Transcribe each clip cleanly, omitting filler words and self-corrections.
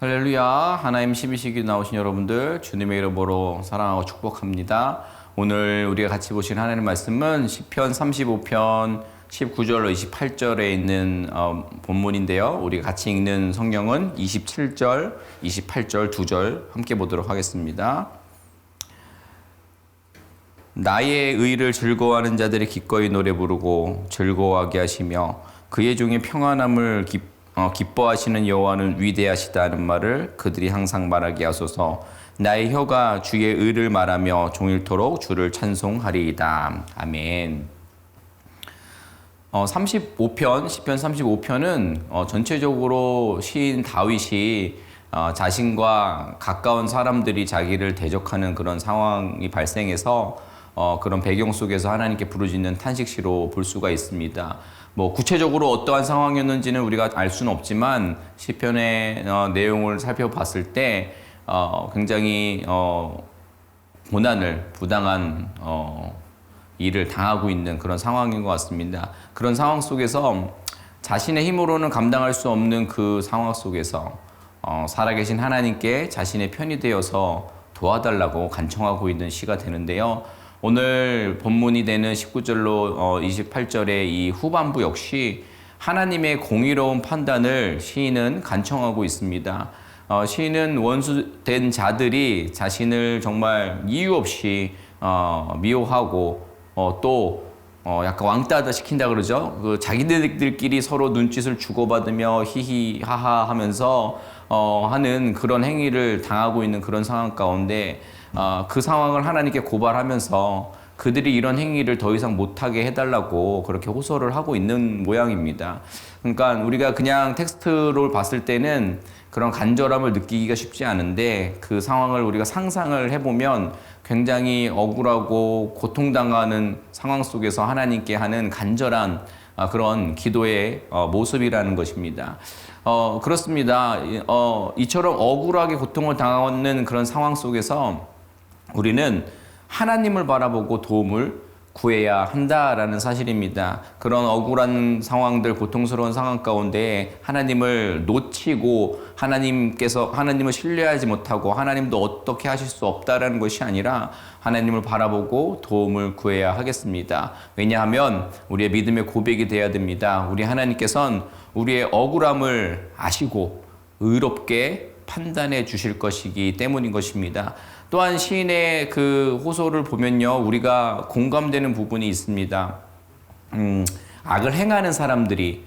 할렐루야. 하나님 12시기 나오신 여러분들 주님의 이름으로 사랑하고 축복합니다. 오늘 우리가 같이 보신 하나님 말씀은 시편 35편 19절로 28절에 있는 본문인데요. 우리가 같이 읽는 성경은 27절, 28절 두 절 함께 보도록 하겠습니다. 나의 의를 즐거워하는 자들이 기꺼이 노래 부르고 즐거워하게 하시며 그의 종의 평안함을 기뻐하시는 여호와는 위대하시다는 말을 그들이 항상 말하게 하소서. 나의 혀가 주의 의를 말하며 종일토록 주를 찬송하리이다. 아멘. 35편, 시편 35편은 전체적으로 시인 다윗이 자신과 가까운 사람들이 자기를 대적하는 그런 상황이 발생해서 그런 배경 속에서 하나님께 부르짖는 탄식시로 볼 수가 있습니다. 뭐 구체적으로 어떠한 상황이었는지는 우리가 알 수는 없지만 시편의 내용을 살펴봤을 때 굉장히 고난을 부당한 일을 당하고 있는 그런 상황인 것 같습니다. 그런 상황 속에서 자신의 힘으로는 감당할 수 없는 그 상황 속에서 살아계신 하나님께 자신의 편이 되어서 도와달라고 간청하고 있는 시가 되는데요. 오늘 본문이 되는 19절로 28절의 이 후반부 역시 하나님의 공의로운 판단을 시인은 간청하고 있습니다. 시인은 원수된 자들이 자신을 정말 이유 없이 미워하고 또 약간 왕따다 시킨다 그러죠. 그 자기들끼리 서로 눈짓을 주고받으며 히히하하 하면서 하는 그런 행위를 당하고 있는 그런 상황 가운데 그 상황을 하나님께 고발하면서 그들이 이런 행위를 더 이상 못하게 해달라고 그렇게 호소를 하고 있는 모양입니다. 그러니까 우리가 그냥 텍스트로 봤을 때는 그런 간절함을 느끼기가 쉽지 않은데 그 상황을 우리가 상상을 해보면 굉장히 억울하고 고통당하는 상황 속에서 하나님께 하는 간절한 그런 기도의 모습이라는 것입니다. 그렇습니다. 이처럼 억울하게 고통을 당하는 그런 상황 속에서 우리는 하나님을 바라보고 도움을 구해야 한다라는 사실입니다. 그런 억울한 상황들, 고통스러운 상황 가운데 하나님을 놓치고 하나님을 신뢰하지 못하고 하나님도 어떻게 하실 수 없다라는 것이 아니라 하나님을 바라보고 도움을 구해야 하겠습니다. 왜냐하면 우리의 믿음의 고백이 돼야 됩니다. 우리 하나님께서는 우리의 억울함을 아시고 의롭게 판단해 주실 것이기 때문인 것입니다. 또한 시인의 그 호소를 보면요, 우리가 공감되는 부분이 있습니다. 악을 행하는 사람들이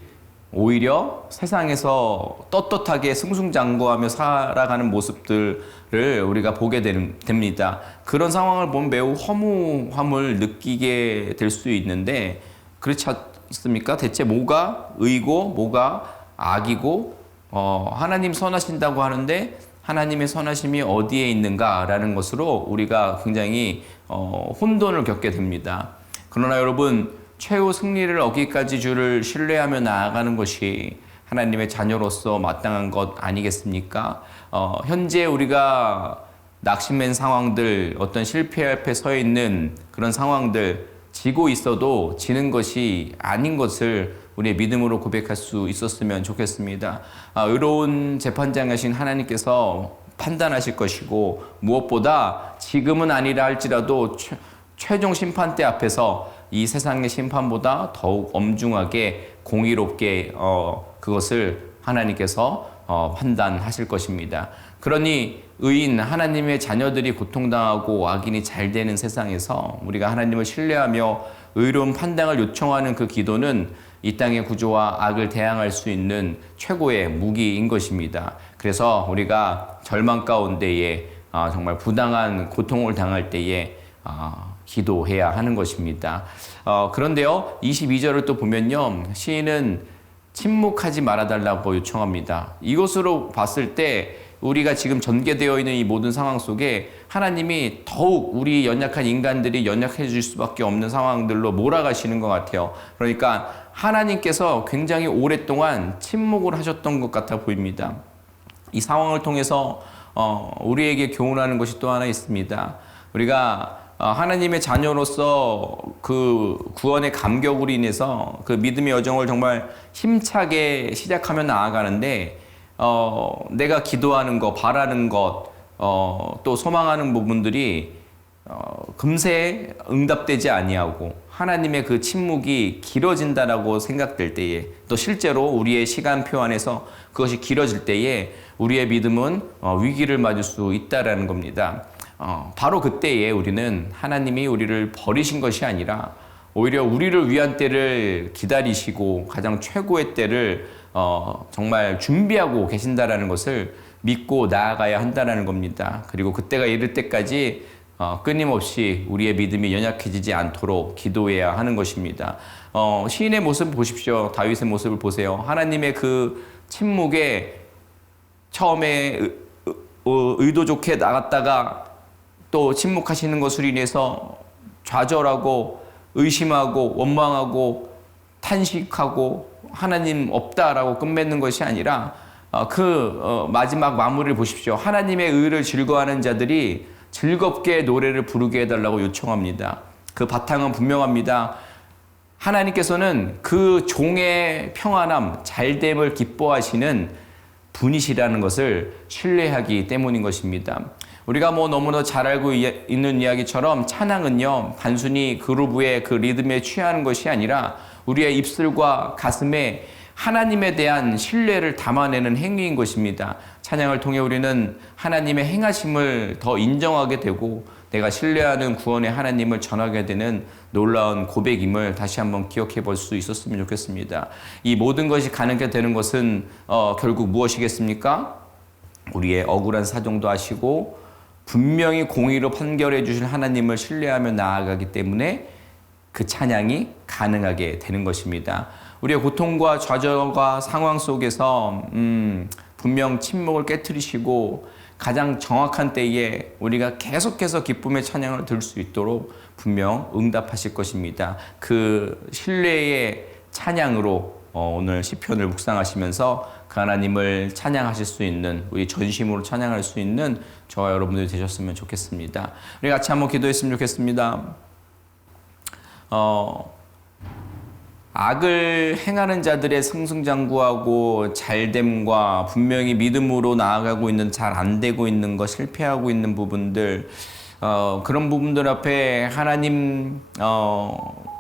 오히려 세상에서 떳떳하게 승승장구하며 살아가는 모습들을 우리가 보게 됩니다. 그런 상황을 보면 매우 허무함을 느끼게 될 수 있는데 그렇지 않습니까? 대체 뭐가 의고 뭐가 악이고 하나님 선하신다고 하는데 하나님의 선하심이 어디에 있는가라는 것으로 우리가 굉장히 혼돈을 겪게 됩니다. 그러나 여러분, 최후 승리를 얻기까지 주를 신뢰하며 나아가는 것이 하나님의 자녀로서 마땅한 것 아니겠습니까? 현재 우리가 낙심된 상황들, 어떤 실패 앞에 서 있는 그런 상황들, 지고 있어도 지는 것이 아닌 것을 우리의 믿음으로 고백할 수 있었으면 좋겠습니다. 의로운 재판장이신 하나님께서 판단하실 것이고 무엇보다 지금은 아니라 할지라도 최종 심판대 앞에서 이 세상의 심판보다 더욱 엄중하게 공의롭게 그것을 하나님께서 판단하실 것입니다. 그러니 의인 하나님의 자녀들이 고통당하고 악인이 잘 되는 세상에서 우리가 하나님을 신뢰하며 의로운 판단을 요청하는 그 기도는 이 땅의 구조와 악을 대항할 수 있는 최고의 무기인 것입니다. 그래서 우리가 절망 가운데에 정말 부당한 고통을 당할 때에 기도해야 하는 것입니다. 그런데요, 22절을 또 보면요, 시인은 침묵하지 말아달라고 요청합니다. 이것으로 봤을 때 우리가 지금 전개되어 있는 이 모든 상황 속에 하나님이 더욱 우리 연약한 인간들이 연약해질 수밖에 없는 상황들로 몰아가시는 것 같아요. 그러니까 하나님께서 굉장히 오랫동안 침묵을 하셨던 것 같아 보입니다. 이 상황을 통해서 우리에게 교훈하는 것이 또 하나 있습니다. 우리가 하나님의 자녀로서 그 구원의 감격으로 인해서 그 믿음의 여정을 정말 힘차게 시작하며 나아가는데 내가 기도하는 것, 바라는 것, 또 소망하는 부분들이 금세 응답되지 아니하고 하나님의 그 침묵이 길어진다라고 생각될 때에, 또 실제로 우리의 시간표 안에서 그것이 길어질 때에 우리의 믿음은 위기를 맞을 수 있다라는 겁니다. 바로 그때에 우리는 하나님이 우리를 버리신 것이 아니라 오히려 우리를 위한 때를 기다리시고 가장 최고의 때를 정말 준비하고 계신다라는 것을 믿고 나아가야 한다라는 겁니다. 그리고 그때가 이를 때까지 끊임없이 우리의 믿음이 연약해지지 않도록 기도해야 하는 것입니다. 시인의 모습 보십시오. 다윗의 모습을 보세요. 하나님의 그 침묵에 처음에 의도 좋게 나갔다가 또 침묵하시는 것으로 인해서 좌절하고 의심하고 원망하고 탄식하고 하나님 없다라고 끝맺는 것이 아니라 마지막 마무리를 보십시오. 하나님의 의를 즐거워하는 자들이 즐겁게 노래를 부르게 해달라고 요청합니다. 그 바탕은 분명합니다. 하나님께서는 그 종의 평안함, 잘됨을 기뻐하시는 분이시라는 것을 신뢰하기 때문인 것입니다. 우리가 너무나 잘 알고 있는 이야기처럼 찬양은요, 단순히 그루브의 그 리듬에 취하는 것이 아니라 우리의 입술과 가슴에 하나님에 대한 신뢰를 담아내는 행위인 것입니다. 찬양을 통해 우리는 하나님의 행하심을 더 인정하게 되고 내가 신뢰하는 구원의 하나님을 전하게 되는 놀라운 고백임을 다시 한번 기억해 볼 수 있었으면 좋겠습니다. 이 모든 것이 가능하게 되는 것은 결국 무엇이겠습니까? 우리의 억울한 사정도 아시고 분명히 공의로 판결해 주실 하나님을 신뢰하며 나아가기 때문에 그 찬양이 가능하게 되는 것입니다. 우리의 고통과 좌절과 상황 속에서 분명 침묵을 깨트리시고 가장 정확한 때에 우리가 계속해서 기쁨의 찬양을 들을 수 있도록 분명 응답하실 것입니다. 그 신뢰의 찬양으로 오늘 시편을 묵상하시면서 그 하나님을 찬양하실 수 있는, 우리 전심으로 찬양할 수 있는 저와 여러분들이 되셨으면 좋겠습니다. 우리 같이 한번 기도했으면 좋겠습니다. 악을 행하는 자들의 승승장구하고 잘됨과 분명히 믿음으로 나아가고 있는, 잘 안 되고 있는 것, 실패하고 있는 부분들, 그런 부분들 앞에 하나님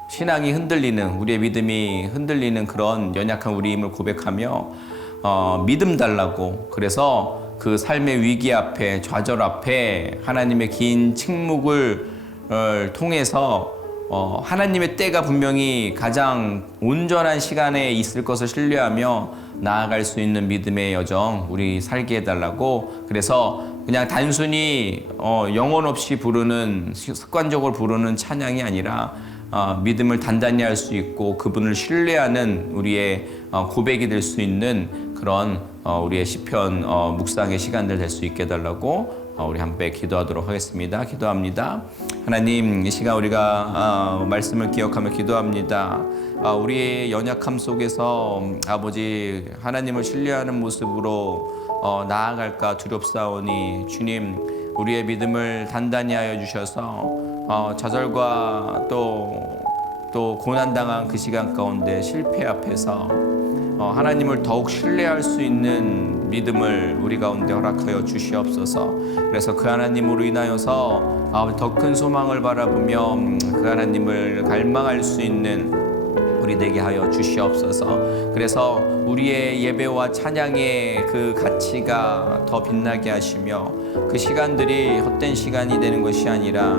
신앙이 흔들리는, 우리의 믿음이 흔들리는 그런 연약한 우리임을 고백하며 믿음 달라고, 그래서 그 삶의 위기 앞에, 좌절 앞에 하나님의 긴 침묵을 통해서 하나님의 때가 분명히 가장 온전한 시간에 있을 것을 신뢰하며 나아갈 수 있는 믿음의 여정 우리 살게 해달라고. 그래서 그냥 단순히 영혼 없이 부르는, 습관적으로 부르는 찬양이 아니라 믿음을 단단히 할 수 있고 그분을 신뢰하는 우리의 고백이 될 수 있는 그런 우리의 시편 묵상의 시간들 될 수 있게 해달라고 우리 함께 기도하도록 하겠습니다. 기도합니다. 하나님, 이 시간 우리가 말씀을 기억하며 기도합니다. 우리의 연약함 속에서 아버지 하나님을 신뢰하는 모습으로 나아갈까 두렵사오니 주님, 우리의 믿음을 단단히 하여 주셔서 좌절과 또 고난당한 그 시간 가운데 실패 앞에서 하나님을 더욱 신뢰할 수 있는 믿음을 우리 가운데 허락하여 주시옵소서. 그래서 그 하나님으로 인하여서 더 큰 소망을 바라보며 그 하나님을 갈망할 수 있는 우리 되게 하여 주시옵소서. 그래서 우리의 예배와 찬양의 그 가치가 더 빛나게 하시며 그 시간들이 헛된 시간이 되는 것이 아니라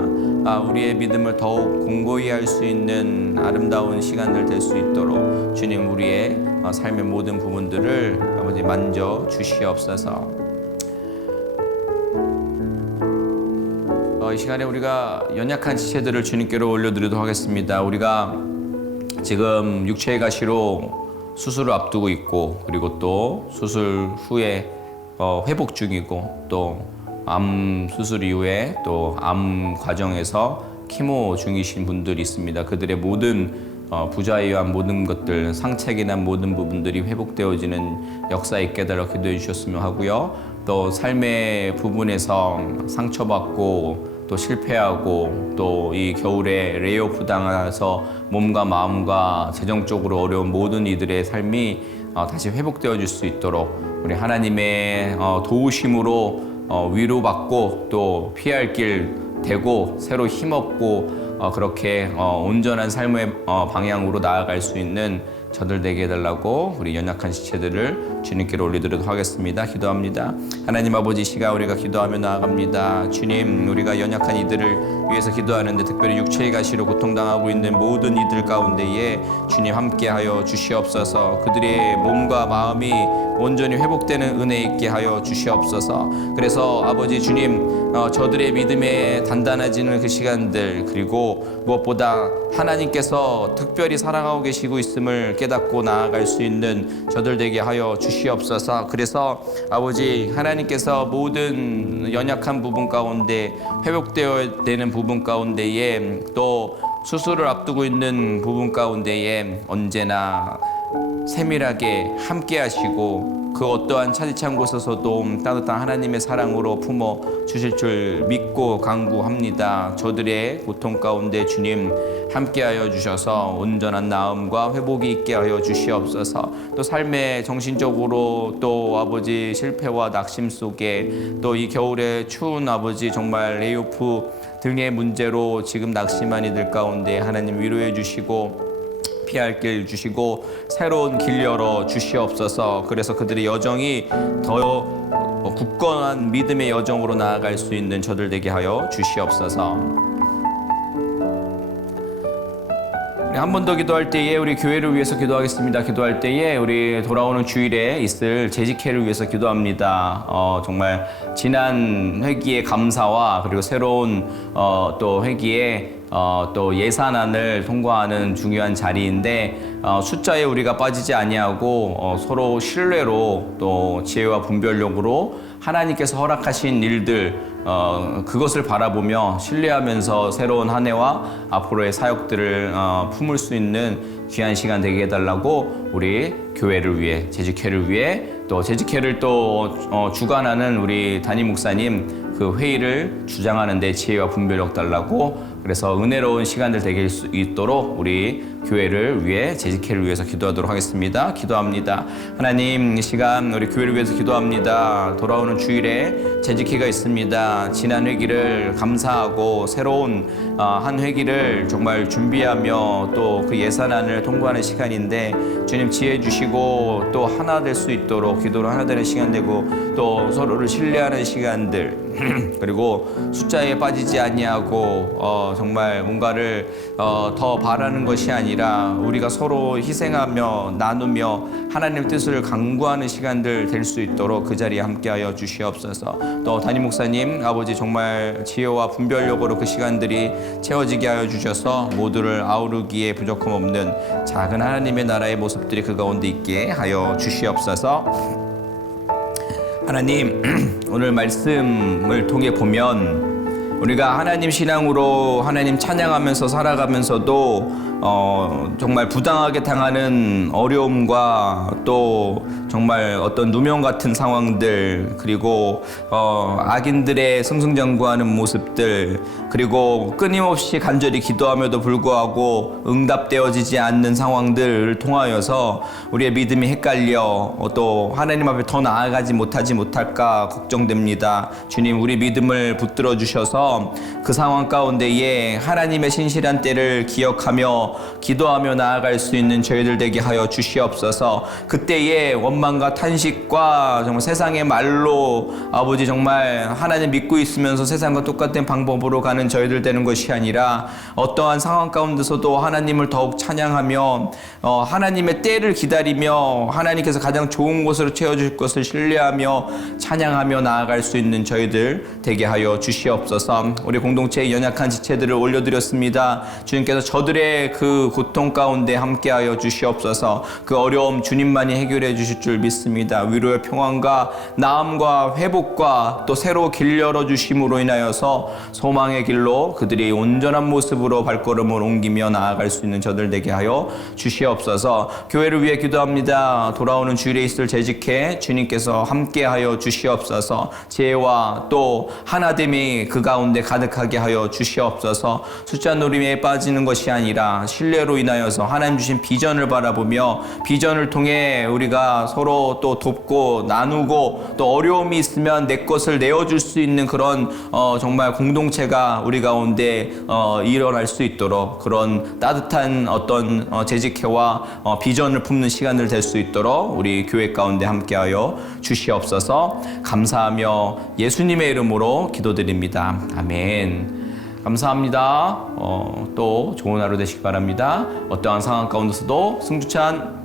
우리의 믿음을 더욱 공고히 할 수 있는 아름다운 시간들 될 수 있도록 주님, 우리의 삶의 모든 부분들을 아버지 만져 주시옵소서. 이 시간에 우리가 연약한 지체들을 주님께로 올려드리도록 하겠습니다. 우리가 지금 육체의 가시로 수술을 앞두고 있고, 그리고 또 수술 후에 회복 중이고, 또 암 수술 이후에 또 암 과정에서 키모 중이신 분들이 있습니다. 그들의 모든 부자에 의한 모든 것들, 상책이 난 모든 부분들이 회복되어지는 역사 있게 해달라 기도해 주셨으면 하고요. 또 삶의 부분에서 상처받고 또 실패하고 또 이 겨울에 레이오프 당해서 몸과 마음과 재정적으로 어려운 모든 이들의 삶이 다시 회복되어 줄 수 있도록 우리 하나님의 도우심으로 위로받고 또 피할 길 되고 새로 힘없고 그렇게 온전한 삶의 방향으로 나아갈 수 있는 저들 되게 해달라고 우리 연약한 지체들을 주님께 올리도록 하겠습니다. 기도합니다. 하나님 아버지, 시간 우리가 기도하며 나아갑니다. 주님, 우리가 연약한 이들을 위해서 기도하는데 특별히 육체의 가시로 고통당하고 있는 모든 이들 가운데에 주님 함께하여 주시옵소서. 그들의 몸과 마음이 온전히 회복되는 은혜 있게 하여 주시옵소서. 그래서 아버지 주님, 저들의 믿음에 단단해지는 그 시간들, 그리고 무엇보다 하나님께서 특별히 사랑하고 계시고 있음을 깨닫고 나아갈 수 있는 저들 되게 하여 주시옵소서. 그래서 아버지 하나님께서 모든 연약한 부분 가운데 회복되어야 되는 부분 가운데에 또 수술을 앞두고 있는 부분 가운데에 언제나 세밀하게 함께 하시고 그 어떠한 차디찬 곳에서도 따뜻한 하나님의 사랑으로 품어 주실 줄 믿고 간구합니다. 저들의 고통 가운데 주님 함께하여 주셔서 온전한 나음과 회복이 있게 하여 주시옵소서. 또 삶의 정신적으로 또 아버지 실패와 낙심 속에 또 이 겨울에 추운 아버지 정말 레이오프 등의 문제로 지금 낙심한 이들 가운데 하나님 위로해 주시고 피할 길 주시고 새로운 길 열어 주시옵소서. 그래서 그들의 여정이 더 굳건한 믿음의 여정으로 나아갈 수 있는 저들 되게 하여 주시옵소서. 한 번 더 기도할 때에 우리 교회를 위해서 기도하겠습니다. 기도할 때에 우리 돌아오는 주일에 있을 재직회를 위해서 기도합니다. 정말 지난 회기의 감사와 그리고 새로운 또 회기에 또 예산안을 통과하는 중요한 자리인데 숫자에 우리가 빠지지 아니하고 서로 신뢰로 또 지혜와 분별력으로 하나님께서 허락하신 일들 그것을 바라보며 신뢰하면서 새로운 한 해와 앞으로의 사역들을 품을 수 있는 귀한 시간 되게 해달라고 우리 교회를 위해 재직회를 위해 또 재직회를 또 주관하는 우리 담임 목사님 그 회의를 주장하는 데 지혜와 분별력 달라고 그래서 은혜로운 시간들 되게 수 있도록 우리 교회를 위해 재직회를 위해서 기도하도록 하겠습니다. 기도합니다. 하나님, 이 시간 우리 교회를 위해서 기도합니다. 돌아오는 주일에 재직회가 있습니다. 지난 회기를 감사하고 새로운 한 회기를 정말 준비하며 또 그 예산안을 통과하는 시간인데 주님 지혜 주시고 또 하나 될 수 있도록 기도로 하나 되는 시간 되고 또 서로를 신뢰하는 시간들 그리고 숫자에 빠지지 아니하고 정말 뭔가를 더 바라는 것이 아니라 우리가 서로 희생하며 나누며 하나님 뜻을 강구하는 시간들 될 수 있도록 그 자리에 함께하여 주시옵소서. 또 담임 목사님 아버지 정말 지혜와 분별력으로 그 시간들이 채워지게 하여 주셔서 모두를 아우르기에 부족함 없는 작은 하나님의 나라의 모습들이 그 가운데 있게 하여 주시옵소서. 하나님, 오늘 말씀을 통해 보면 우리가 하나님 신앙으로 하나님 찬양하면서 살아가면서도 정말 부당하게 당하는 어려움과 또 정말 어떤 누명 같은 상황들 그리고 악인들의 승승장구하는 모습들 그리고 끊임없이 간절히 기도함에도 불구하고 응답되어지지 않는 상황들을 통하여서 우리의 믿음이 헷갈려 또 하나님 앞에 더 나아가지 못할까 걱정됩니다. 주님, 우리 믿음을 붙들어 주셔서 그 상황 가운데에 하나님의 신실한 때를 기억하며 기도하며 나아갈 수 있는 저희들 되게 하여 주시옵소서. 그때에 원망과 탄식과 정말 세상의 말로 아버지 정말 하나님 믿고 있으면서 세상과 똑같은 방법으로 가는 저희들 되는 것이 아니라 어떠한 상황 가운데서도 하나님을 더욱 찬양하며 하나님의 때를 기다리며 하나님께서 가장 좋은 곳으로 채워줄 것을 신뢰하며 찬양하며 나아갈 수 있는 저희들 되게 하여 주시옵소서. 우리 공동체의 연약한 지체들을 올려드렸습니다. 주님께서 저들의 그 그 고통 가운데 함께하여 주시옵소서. 그 어려움 주님만이 해결해 주실 줄 믿습니다. 위로의 평안과 나음과 회복과 또 새로 길 열어주심으로 인하여서 소망의 길로 그들이 온전한 모습으로 발걸음을 옮기며 나아갈 수 있는 저들 되게 하여 주시옵소서. 교회를 위해 기도합니다. 돌아오는 주일에 있을 재직해 주님께서 함께하여 주시옵소서. 지혜와 또 하나됨이 그 가운데 가득하게 하여 주시옵소서. 숫자 노림에 빠지는 것이 아니라 신뢰로 인하여서 하나님 주신 비전을 바라보며 비전을 통해 우리가 서로 또 돕고 나누고 또 어려움이 있으면 내 것을 내어줄 수 있는 그런 정말 공동체가 우리 가운데 일어날 수 있도록 그런 따뜻한 어떤 재직회와 비전을 품는 시간을 될 수 있도록 우리 교회 가운데 함께하여 주시옵소서. 감사하며 예수님의 이름으로 기도드립니다. 아멘. 감사합니다. 또 좋은 하루 되시기 바랍니다. 어떠한 상황 가운데서도 승주찬